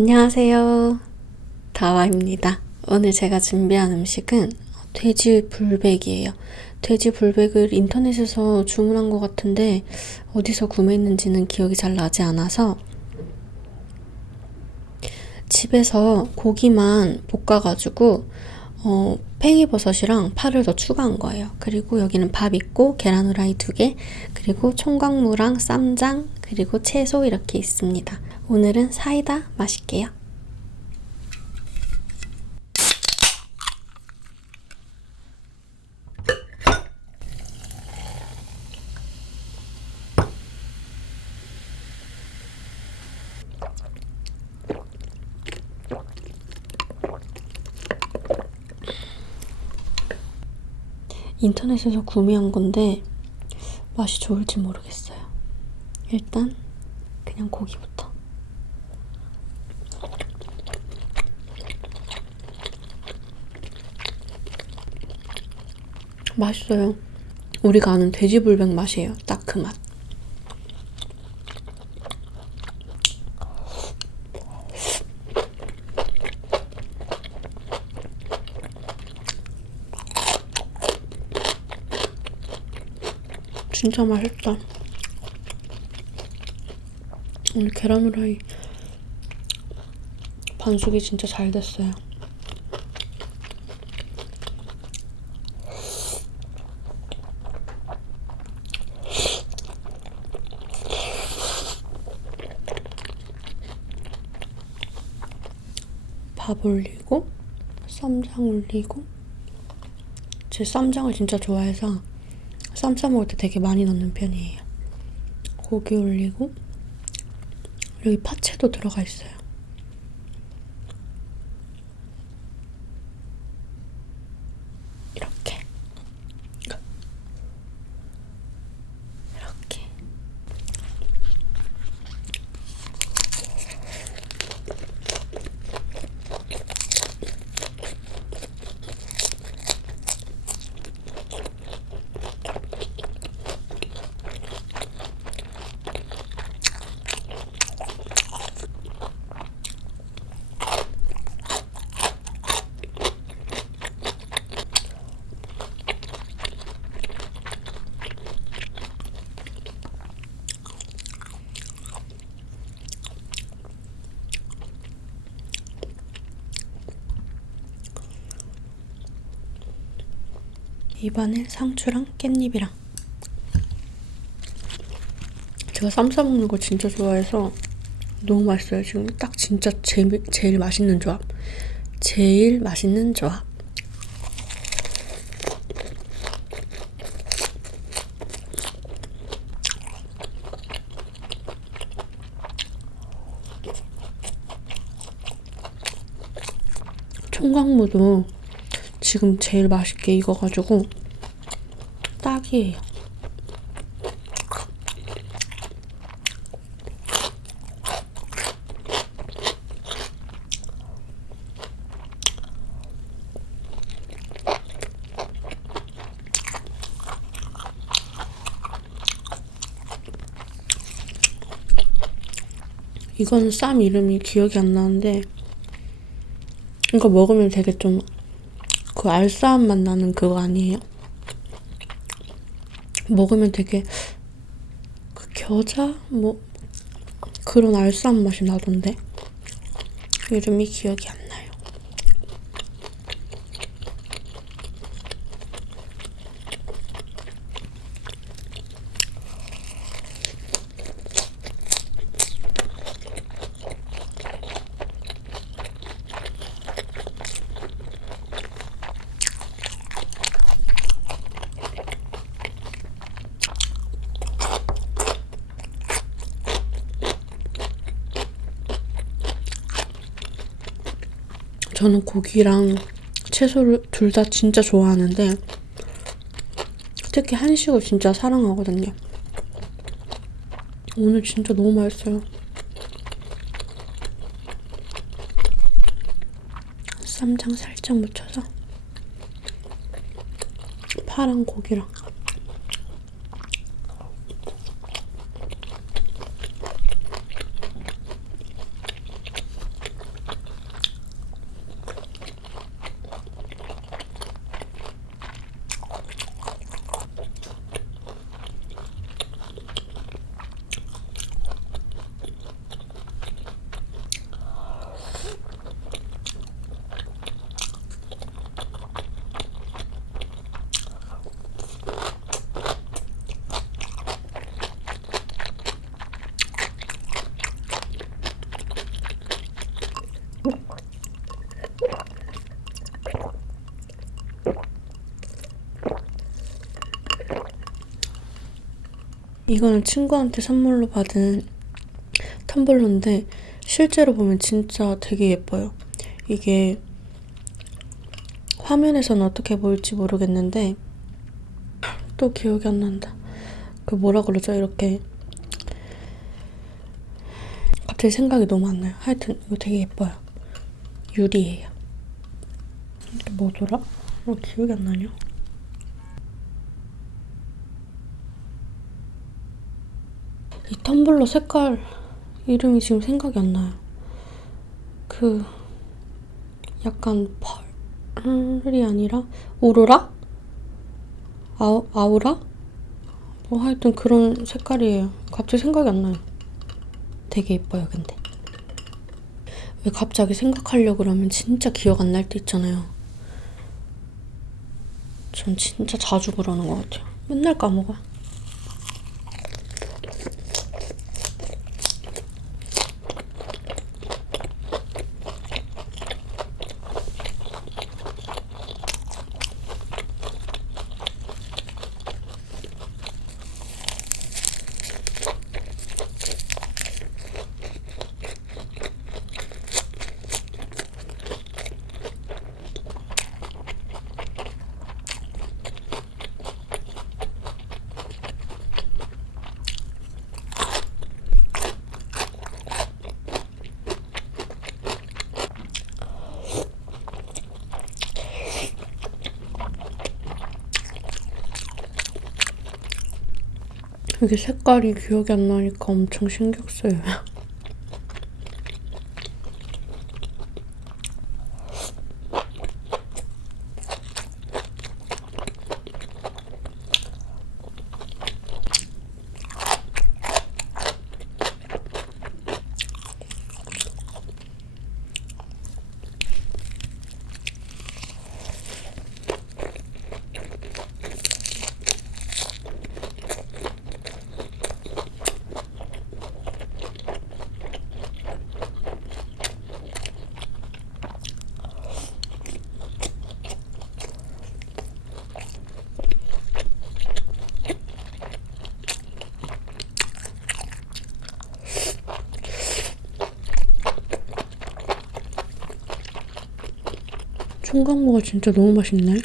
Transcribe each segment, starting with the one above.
안녕하세요. 다와입니다. 오늘 제가 준비한 음식은 돼지 불백이에요. 돼지 불백을 인터넷에서 주문한 것 같은데 어디서 구매했는지는 기억이 잘 나지 않아서 집에서 고기만 볶아가지고 어, 팽이버섯이랑 파를 더 추가한 거예요. 그리고 여기는 밥 있고 계란 후라이 두 개, 그리고 총각무랑 쌈장, 그리고 채소 이렇게 있습니다. 오늘은 사이다 마실게요. 인터넷에서 구매한 건데 맛이 좋을지 모르겠어요. 일단 그냥 고기부터. 맛있어요. 우리가 아는 돼지불백 맛이에요. 딱 그 맛. 진짜 맛있다. 오늘 계란 후라이 반숙이 진짜 잘 됐어요. 밥 올리고 쌈장 올리고 제 쌈장을 진짜 좋아해서 쌈 싸 먹을 때 되게 많이 넣는 편이에요. 고기 올리고 여기 파채도 들어가 있어요. 입안에 상추랑 깻잎이랑 제가 쌈 싸먹는 거 진짜 좋아해서 너무 맛있어요. 지금 딱 진짜 제일, 제일 맛있는 조합. 제일 맛있는 조합. 총각무도 지금 제일 맛있게 익어가지고 딱이에요. 이거는 쌈 이름이 기억이 안 나는데 이거 먹으면 되게 좀 그 알싸한 맛 나는 그거 아니에요? 먹으면 되게 그 겨자? 뭐 그런 알싸한 맛이 나던데? 이름이 기억이 안 나요. 저는 고기랑 채소를 둘 다 진짜 좋아하는데 특히 한식을 진짜 사랑하거든요. 오늘 진짜 너무 맛있어요. 쌈장 살짝 묻혀서 파랑 고기랑 이거는 친구한테 선물로 받은 텀블러인데 실제로 보면 진짜 되게 예뻐요. 이게 화면에서는 어떻게 보일지 모르겠는데 또 기억이 안 난다. 그 뭐라 그러죠? 이렇게 갑자기 생각이 너무 안 나요. 하여튼 이거 되게 예뻐요. 유리예요. 이게 뭐더라? 어, 기억이 안 나냐? 이 텀블러 색깔 이름이 지금 생각이 안 나요. 그 약간 펄이 아니라 오로라? 아우, 아우라? 뭐 하여튼 그런 색깔이에요. 갑자기 생각이 안 나요. 되게 예뻐요, 근데. 왜 갑자기 생각하려고 그러면 진짜 기억 안 날 때 있잖아요. 전 진짜 자주 그러는 것 같아요. 맨날 까먹어요. 이게 색깔이 기억이 안 나니까 엄청 신경 쓰여요. 총각무가 진짜 너무 맛있네.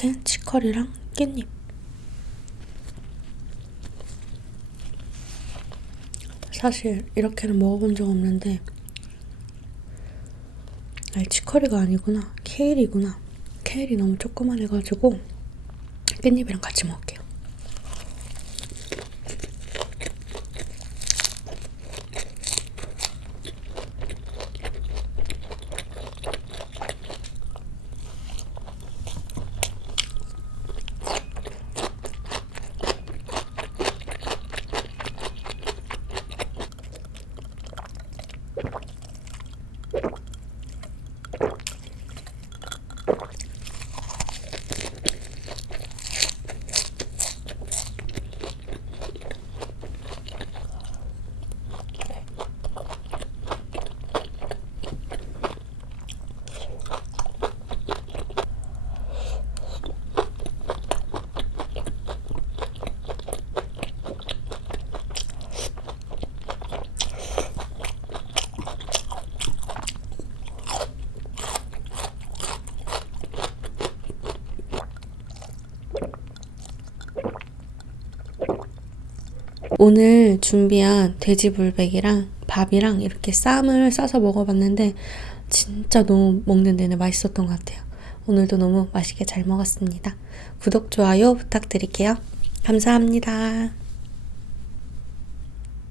이렇게 치커리랑 깻잎. 사실 이렇게는 먹어본 적 없는데 아니 치커리가 아니구나. 케일이구나. 케일이 너무 조그만해가지고 깻잎이랑 같이 먹을게요 오늘 준비한 돼지불백이랑 밥이랑 이렇게 쌈을 싸서 먹어봤는데 진짜 너무 먹는 내내 맛있었던 것 같아요. 오늘도 너무 맛있게 잘 먹었습니다. 구독, 좋아요 부탁드릴게요. 감사합니다.